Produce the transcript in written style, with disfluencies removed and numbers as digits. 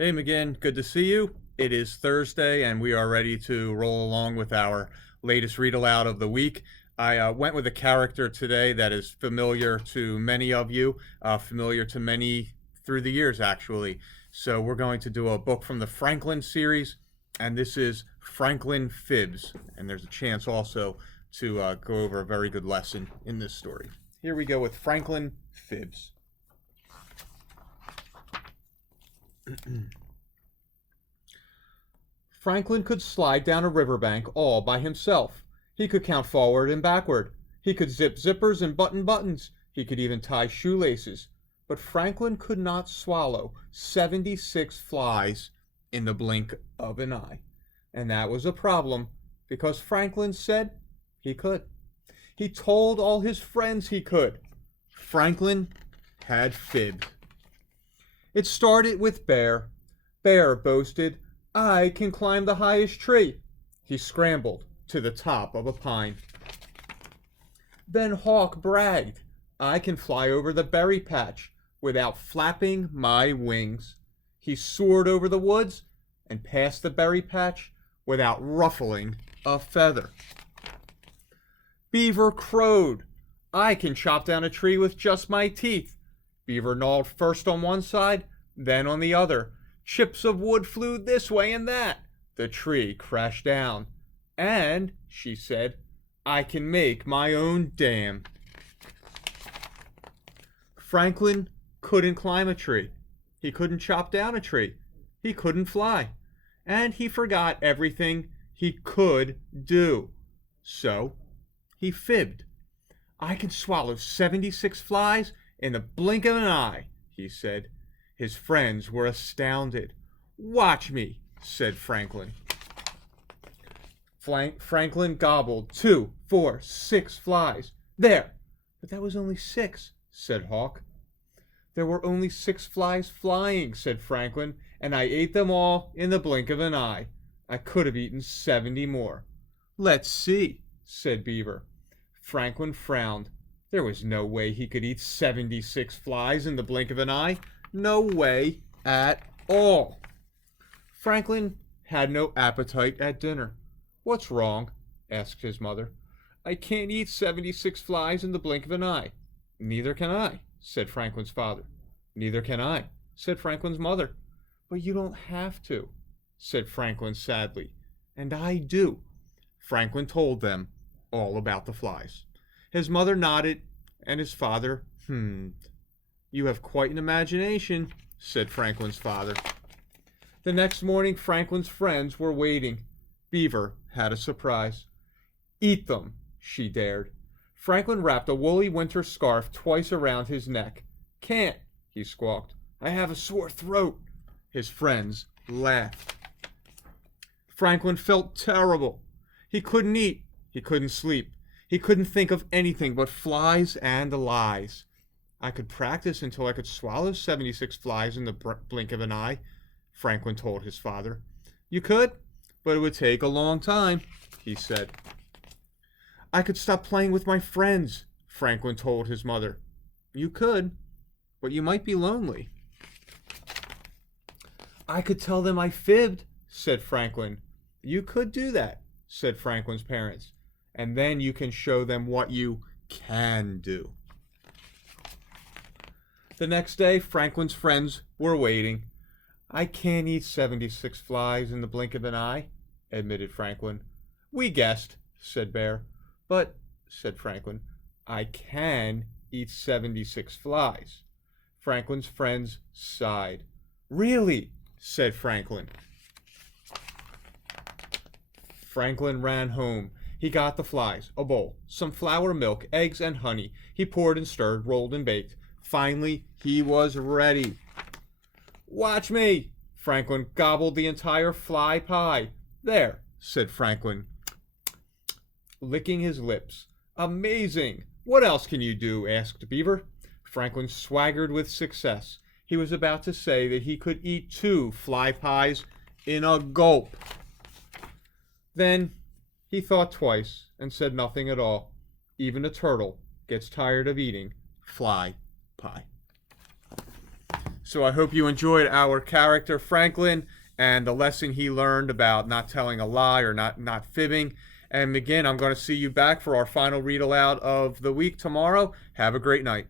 Hey, McGinn, good to see you. It is Thursday, and we are ready to roll along with our latest read aloud of the week. I went with a character today that is familiar to many of you, familiar to many through the years, actually. So, we're going to do a book from the Franklin series, and this is Franklin Fibs. And there's a chance also to go over a very good lesson in this story. Here we go with Franklin Fibs. Franklin could slide down a riverbank all by himself. He could count forward and backward. He could zip zippers and button buttons. He could even tie shoelaces. But Franklin could not swallow 76 flies in the blink of an eye. And that was a problem because Franklin said he could. He told all his friends he could. Franklin had fibbed. It started with Bear. Bear boasted, "I can climb the highest tree." He scrambled to the top of a pine. Then Hawk bragged, "I can fly over the berry patch without flapping my wings." He soared over the woods and past the berry patch without ruffling a feather. Beaver crowed, "I can chop down a tree with just my teeth." Beaver gnawed first on one side, then on the other. Chips of wood flew this way and that. The tree crashed down. "And," she said, "I can make my own dam." Franklin couldn't climb a tree. He couldn't chop down a tree. He couldn't fly. And he forgot everything he could do. So he fibbed. "I can swallow 76 flies in the blink of an eye," he said. His friends were astounded. "Watch me," said Franklin. Franklin gobbled 2, 4, 6 flies. "There!" "But that was only 6, said Hawk. "There were only 6 flies flying," said Franklin, "and I ate them all in the blink of an eye. I could have eaten 70 more. "Let's see," said Beaver. Franklin frowned. There was no way he could eat 76 flies in the blink of an eye. No way at all. Franklin had no appetite at dinner. "What's wrong?" asked his mother. "I can't eat 76 flies in the blink of an eye." "Neither can I," said Franklin's father. "Neither can I," said Franklin's mother. "But you don't have to," said Franklin sadly. "And I do." Franklin told them all about the flies. His mother nodded, and his father hummed. "You have quite an imagination," said Franklin's father. The next morning, Franklin's friends were waiting. Beaver had a surprise. "Eat them," she dared. Franklin wrapped a woolly winter scarf twice around his neck. "Can't," he squawked. "I have a sore throat." His friends laughed. Franklin felt terrible. He couldn't eat. He couldn't sleep. He couldn't think of anything but flies and lies. "I could practice until I could swallow 76 flies in the blink of an eye," Franklin told his father. "You could, but it would take a long time," he said. "I could stop playing with my friends," Franklin told his mother. "You could, but you might be lonely." "I could tell them I fibbed," said Franklin. "You could do that," said Franklin's parents. "And then you can show them what you can do." The next day, Franklin's friends were waiting. "I can't eat 76 flies in the blink of an eye," admitted Franklin. "We guessed," said Bear. "But," said Franklin, "I can eat 76 flies." Franklin's friends sighed. "Really?" said Franklin. Franklin ran home. He got the flies, a bowl, some flour, milk, eggs, and honey. He poured and stirred, rolled and baked. Finally, he was ready. "Watch me!" Franklin gobbled the entire fly pie. "There," said Franklin, licking his lips. "Amazing! What else can you do?" asked Beaver. Franklin swaggered with success. He was about to say that he could eat 2 fly pies in a gulp. Then he thought twice and said nothing at all. Even a turtle gets tired of eating fly pie. So I hope you enjoyed our character, Franklin, and the lesson he learned about not telling a lie or not fibbing. And again, I'm going to see you back for our final read aloud of the week tomorrow. Have a great night.